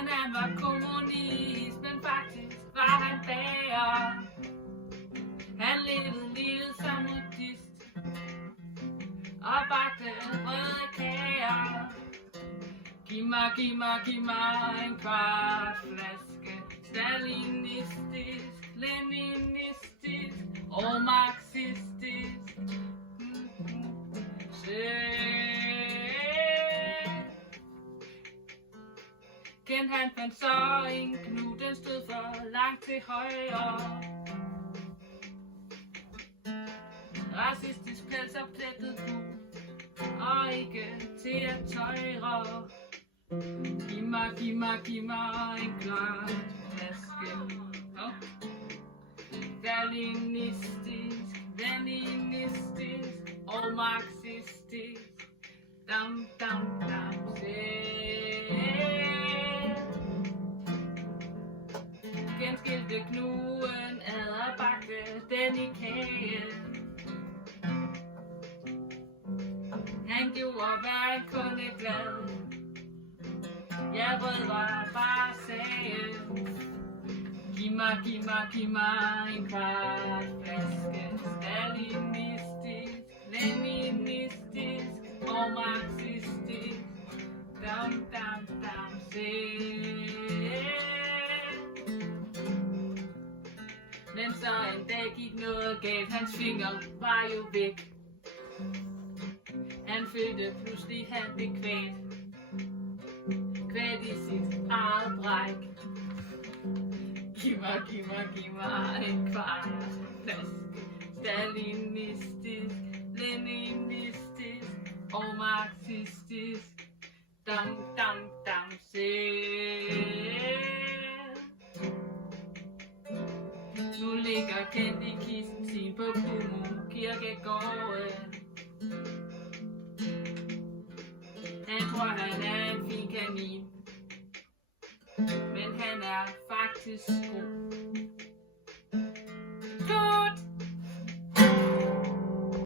Men han var kommunist, men faktisk var han bager. Han levede livet som nudist og bagte røde kager. Giv mig en kvart flaske stalinistisk, leninistisk og marxistisk. Kendte han fandt så en knu, den stod for langt til højre. Racistisk pels og plettet hud, og ikke til at tøjre. Giv mig en klar flaske. Stalinistisk, leninistisk og marxistisk. Dam, genskilte knuden, adderbagte den i kagen. Han gjorde hver kunde glad. Ja, rød var bare sagen. Giv mig en kvart flaske stalinistisk, leninistisk og marxistisk. Dam, men så en dag gik noget galt, hans fingre var jo væk. Han følte pludselig, han blev kvæt i sit eget bræk. Giv mig en kvart flaske stalinistisk, leninistisk og marxistisk. Dam, nu ligger kendt i kisten sin på Kumu kirkegården. Han tror han er en fin kanin, men han er faktisk god.